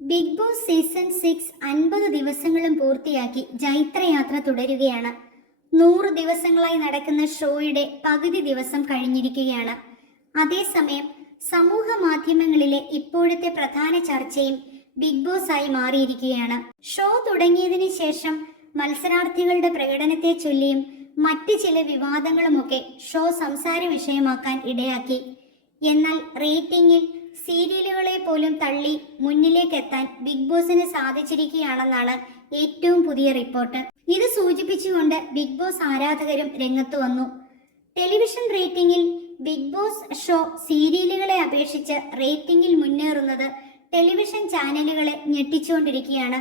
Big boss season six അൻപത് ദിവസങ്ങളും പൂർത്തിയാക്കി ജൈത്രയാത്ര തുടരുകയാണ്. നൂറ് ദിവസങ്ങളായി നടക്കുന്ന ഷോയുടെ പകുതി ദിവസം കഴിഞ്ഞിരിക്കുകയാണ്. അതേസമയം സമൂഹ മാധ്യമങ്ങളിലെ ഇപ്പോഴത്തെ പ്രധാന ചർച്ചയും ബിഗ് ബോസ് ആയി മാറിയിരിക്കുകയാണ്. ഷോ തുടങ്ങിയതിനു ശേഷം മത്സരാർത്ഥികളുടെ പ്രകടനത്തെ ചൊല്ലിയും മറ്റ് ചില വിവാദങ്ങളുമൊക്കെ ഷോ സംസാര വിഷയമാക്കാൻ ഇടയാക്കി. എന്നാൽ റേറ്റിംഗിൽ സീരിയലുകളെ പോലും തള്ളി മുന്നിലേക്ക് എത്താൻ ബിഗ് ബോസിന് സാധിച്ചിരിക്കുകയാണെന്നാണ് ഏറ്റവും പുതിയ റിപ്പോർട്ട്. ഇത് സൂചിപ്പിച്ചുകൊണ്ട് ബിഗ് ബോസ് ആരാധകരും രംഗത്ത് വന്നു. ടെലിവിഷൻ റേറ്റിംഗിൽ ബിഗ് ബോസ് ഷോ സീരിയലുകളെ അപേക്ഷിച്ച് റേറ്റിംഗിൽ മുന്നേറുന്നത് ടെലിവിഷൻ ചാനലുകളെ ഞെട്ടിച്ചുകൊണ്ടിരിക്കുകയാണ്.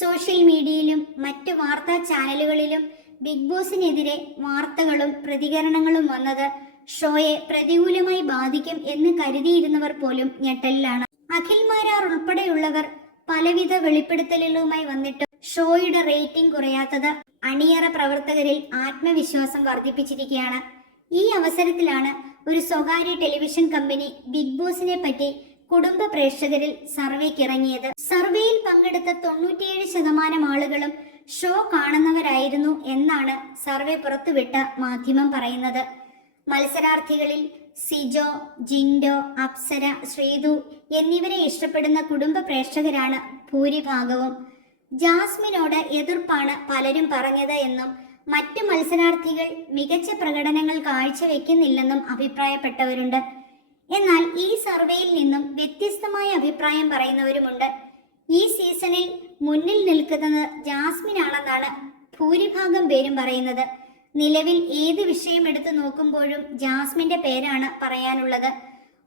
സോഷ്യൽ മീഡിയയിലും മറ്റ് വാർത്താ ചാനലുകളിലും ബിഗ് ബോസിനെതിരെ വാർത്തകളും പ്രതികരണങ്ങളും വന്നത് ഷോയെ പ്രതികൂലമായി ബാധിക്കും എന്ന് കരുതിയിരുന്നവർ പോലും ഞെട്ടലിലാണ്. അഖിൽ മാരാർ ഉൾപ്പെടെയുള്ളവർ പലവിധ വെളിപ്പെടുത്തലുകളുമായി വന്നിട്ട് ഷോയുടെ റേറ്റിംഗ് കുറയാത്തത് അണിയറ പ്രവർത്തകരിൽ ആത്മവിശ്വാസം വർദ്ധിപ്പിച്ചിരിക്കുകയാണ്. ഈ അവസരത്തിലാണ് ഒരു സ്വകാര്യ ടെലിവിഷൻ കമ്പനി ബിഗ് ബോസിനെ പറ്റി കുടുംബ പ്രേക്ഷകരിൽ സർവേക്ക് ഇറങ്ങിയത് സർവേയിൽ പങ്കെടുത്ത തൊണ്ണൂറ്റിയേഴ് ശതമാനം ആളുകളും ഷോ കാണുന്നവരായിരുന്നു എന്നാണ് സർവേ പുറത്തുവിട്ട മാധ്യമം പറയുന്നത്. മത്സരാർത്ഥികളിൽ സിജോ ജിൻഡോ അപ്സര ശ്രീതു എന്നിവരെ ഇഷ്ടപ്പെടുന്ന കുടുംബ പ്രേക്ഷകരാണ് ഭൂരിഭാഗവും. ജാസ്മിനോട് എതിർപ്പാണ് പലരും പറഞ്ഞത് എന്നും മറ്റ് മത്സരാർത്ഥികൾ മികച്ച പ്രകടനങ്ങൾ കാഴ്ചവെക്കുന്നില്ലെന്നും അഭിപ്രായപ്പെട്ടവരുണ്ട്. എന്നാൽ ഈ സർവേയിൽ നിന്നും വ്യത്യസ്തമായ അഭിപ്രായം പറയുന്നവരുമുണ്ട്. ഈ സീസണിൽ മുന്നിൽ നിൽക്കുന്നത് ജാസ്മിനാണെന്നാണ് ഭൂരിഭാഗം പേരും പറയുന്നത്. നിലവിൽ ഏത് വിഷയം എടുത്തു നോക്കുമ്പോഴും ജാസ്മിന്റെ പേരാണ് പറയാനുള്ളത്.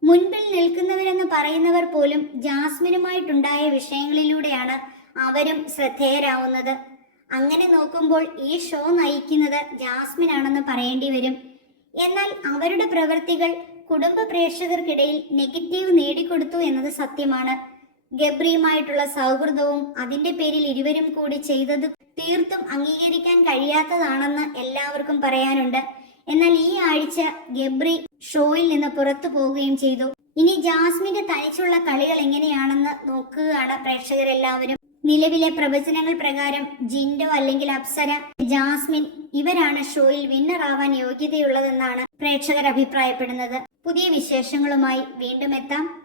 മുൻപിൽ നിൽക്കുന്നവരെന്ന് പറയുന്നവർ പോലും ജാസ്മിനുമായിട്ടുണ്ടായ വിഷയങ്ങളിലൂടെയാണ് അവരും ശ്രദ്ധേയരാവുന്നത്. അങ്ങനെ നോക്കുമ്പോൾ ഈ ഷോ നയിക്കുന്നത് ജാസ്മിനാണെന്ന് പറയേണ്ടി വരും. എന്നാൽ അവരുടെ പ്രവൃത്തികൾ കുടുംബ പ്രേക്ഷകർക്കിടയിൽ നെഗറ്റീവ് നേടിക്കൊടുത്തു എന്നത് സത്യമാണ്. ഗബ്രിയുമായിട്ടുള്ള സൗഹൃദവും അതിന്റെ പേരിൽ ഇരുവരും കൂടി ചെയ്തത് തീർത്തും അംഗീകരിക്കാൻ കഴിയാത്തതാണെന്ന് എല്ലാവർക്കും പറയാനുണ്ട്. എന്നാൽ ഈ ആഴ്ച ഗബ്രി ഷോയിൽ നിന്ന് പുറത്തു പോവുകയും ചെയ്തു. ഇനി ജാസ്മിന്റെ തനിച്ചുള്ള കളികൾ എങ്ങനെയാണെന്ന് നോക്കുകയാണ് പ്രേക്ഷകരെല്ലാവരും. നിലവിലെ പ്രവചനങ്ങൾ പ്രകാരം ജിൻഡോ അല്ലെങ്കിൽ അപ്സര ജാസ്മിൻ ഇവരാണ് ഷോയിൽ വിന്നർ ആവാൻ യോഗ്യതയുള്ളതെന്നാണ് പ്രേക്ഷകർ അഭിപ്രായപ്പെടുന്നത്. പുതിയ വിശേഷങ്ങളുമായി വീണ്ടും എത്താം.